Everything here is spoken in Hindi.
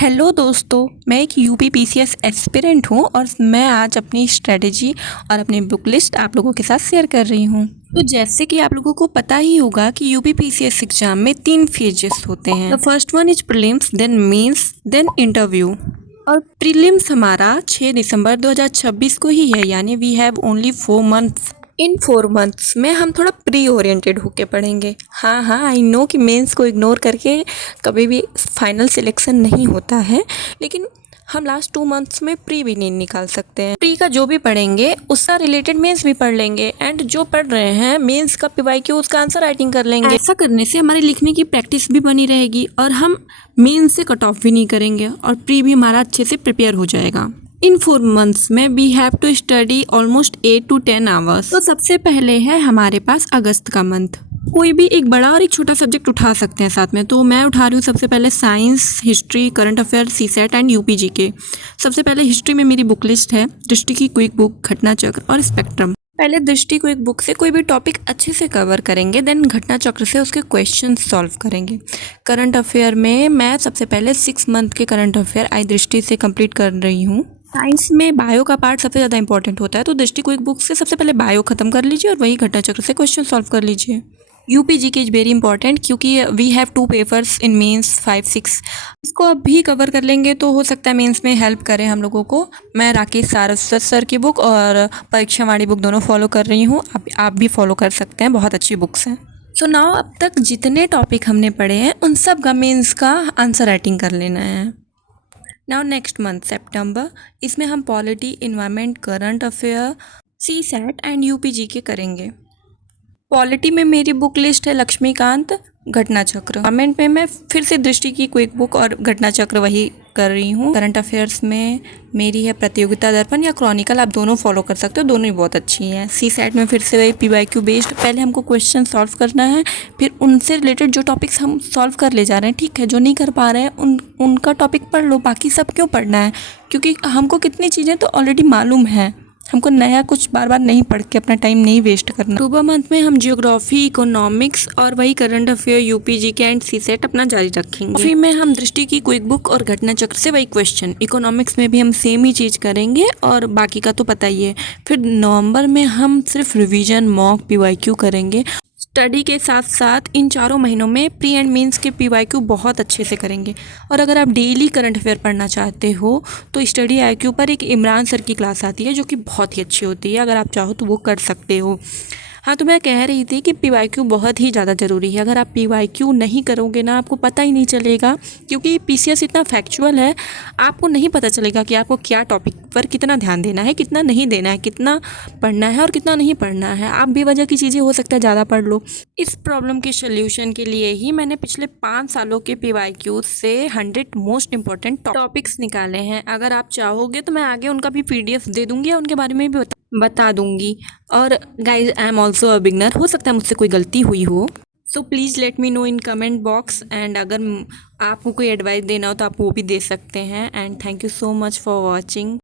हेलो दोस्तों, मैं एक यूपी पीसीएस एस्पिरेंट हूँ और मैं आज अपनी स्ट्रेटजी और अपनी बुक लिस्ट आप लोगों के साथ शेयर कर रही हूँ। तो जैसे कि आप लोगों को पता ही होगा कि यूपी पीसीएस एग्जाम में 3 फेजेस होते हैं। The first one is prelims, then mains, then interview. और प्रीलिम्स हमारा 6 दिसंबर 2026 को ही है, यानी वी हैव ओनली 4 मंथ्स। इन 4 मंथ्स में हम थोड़ा प्री ओरिएंटेड होके पढ़ेंगे। हाँ, आई नो कि मेंस को इग्नोर करके कभी भी फाइनल सिलेक्शन नहीं होता है, लेकिन हम लास्ट 2 मंथ्स में प्री भी नहीं निकाल सकते हैं। प्री का जो भी पढ़ेंगे उसका रिलेटेड मेंस भी पढ़ लेंगे, एंड जो पढ़ रहे हैं मेंस का पीवाईक्यू उसका आंसर राइटिंग कर लेंगे। ऐसा करने से हमारे लिखने की प्रैक्टिस भी बनी रहेगी और हम मेंस से कट ऑफ भी नहीं करेंगे और प्री भी हमारा अच्छे से प्रिपेयर हो जाएगा। इन 4 मंथ्स में we have to study almost 8 to 10 hours. तो सबसे पहले है हमारे पास अगस्त का मंथ। कोई भी एक बड़ा और एक छोटा सब्जेक्ट उठा सकते हैं साथ में, तो मैं उठा रही हूँ सबसे पहले science, history, current affair, CSAT and UPG के। सबसे पहले हिस्ट्री में मेरी बुक लिस्ट है दृष्टि की क्विक बुक, घटना चक्र और स्पेक्ट्रम। पहले दृष्टि को एक बुक से कोई भी टॉपिक अच्छे से कवर करेंगे, देन घटना चक्र से उसके क्वेश्चन सॉल्व करेंगे। करंट अफेयर में मैं सबसे पहले 6 मंथ के करंट अफेयर आई दृष्टि से कंप्लीट कर रही हूँ। साइंस में बायो का पार्ट सबसे ज़्यादा इंपॉर्टेंट होता है, तो दृष्टि को एक बुक से सबसे पहले बायो खत्म कर लीजिए और वही घटना चक्र से क्वेश्चन सॉल्व कर लीजिए। यूपीजी के इज वेरी इंपॉर्टेंट, क्योंकि we have 2 papers in mains 5-6। इसको अब भी कवर कर लेंगे तो हो सकता है मेंस में हेल्प करे हम लोगों को। मैं राकेश सारस्वत सर की बुक और परीक्षा वाणी बुक दोनों फॉलो कर रही हूँ, आप भी फॉलो कर सकते हैं, बहुत अच्छी बुक्स हैं। सो नाउ अब तक जितने टॉपिक हमने पढ़े हैं उन सब का मेंस का आंसर राइटिंग कर लेना है। नाउ नेक्स्ट मंथ सितंबर, इसमें हम polity, environment, current affair, CSAT and UPG के करेंगे। पॉलिटी में मेरी बुक लिस्ट है लक्ष्मीकांत, घटना चक्र। इन्वायरमेंट में मैं फिर से दृष्टि की क्विक बुक और घटना चक्र वही कर रही हूँ। करंट अफेयर्स में मेरी है प्रतियोगिता दर्पण या क्रॉनिकल, आप दोनों फॉलो कर सकते हो, दोनों ही बहुत अच्छी हैं। सीसेट में फिर से वही पीवाईक्यू बेस्ड, पहले हमको क्वेश्चन सॉल्व करना है, फिर उनसे रिलेटेड जो टॉपिक्स हम सॉल्व कर ले जा रहे हैं, ठीक है, जो नहीं कर पा रहे हैं उनका टॉपिक पढ़ लो, बाकी सब क्यों पढ़ना है, क्योंकि हमको कितनी चीज़ें तो ऑलरेडी मालूम है, हमको नया कुछ बार बार नहीं पढ़ के अपना टाइम नहीं वेस्ट करना। अक्टूबर मंथ में हम जियोग्राफी, इकोनॉमिक्स और वही करंट अफेयर, यूपीजी के एंड सीसेट अपना जारी रखेंगे। फिर में हम दृष्टि की क्विक बुक और घटना चक्र से वही क्वेश्चन। इकोनॉमिक्स में भी हम सेम ही चीज़ करेंगे और बाकी का तो पता ही है। फिर नवंबर में हम सिर्फ रिवीजन, मॉक, पीवाईक्यू करेंगे। स्टडी के साथ साथ इन 4 महीनों में प्री एंड मेंस के पीवाईक्यू बहुत अच्छे से करेंगे। और अगर आप डेली करंट अफेयर पढ़ना चाहते हो तो स्टडी आईक्यू पर एक इमरान सर की क्लास आती है जो कि बहुत ही अच्छी होती है, अगर आप चाहो तो वो कर सकते हो। हाँ, तो मैं कह रही थी कि पीवाईक्यू बहुत ही ज़्यादा ज़रूरी है। अगर आप पीवाईक्यू नहीं करोगे ना, आपको पता ही नहीं चलेगा, क्योंकि पीसीएस इतना फैक्चुअल है, आपको नहीं पता चलेगा कि आपको क्या टॉपिक पर कितना ध्यान देना है, कितना नहीं देना है, कितना पढ़ना है और कितना नहीं पढ़ना है। आप बेवजह की चीज़ें हो सकता है ज़्यादा पढ़ लो। इस प्रॉब्लम के सोल्यूशन के लिए ही मैंने पिछले 5 सालों के पीवाईक्यू से 100 मोस्ट इंपॉर्टेंट टॉपिक्स निकाले हैं। अगर आप चाहोगे तो मैं आगे उनका भी पीडीएफ दे दूँगी, उनके बारे में भी बता दूंगी। और guys, I am also a beginner, हो सकता है मुझसे कोई गलती हुई हो, so please let me know in comment box. And अगर आपको कोई एडवाइस देना हो तो आप वो भी दे सकते हैं। And thank you so much for watching.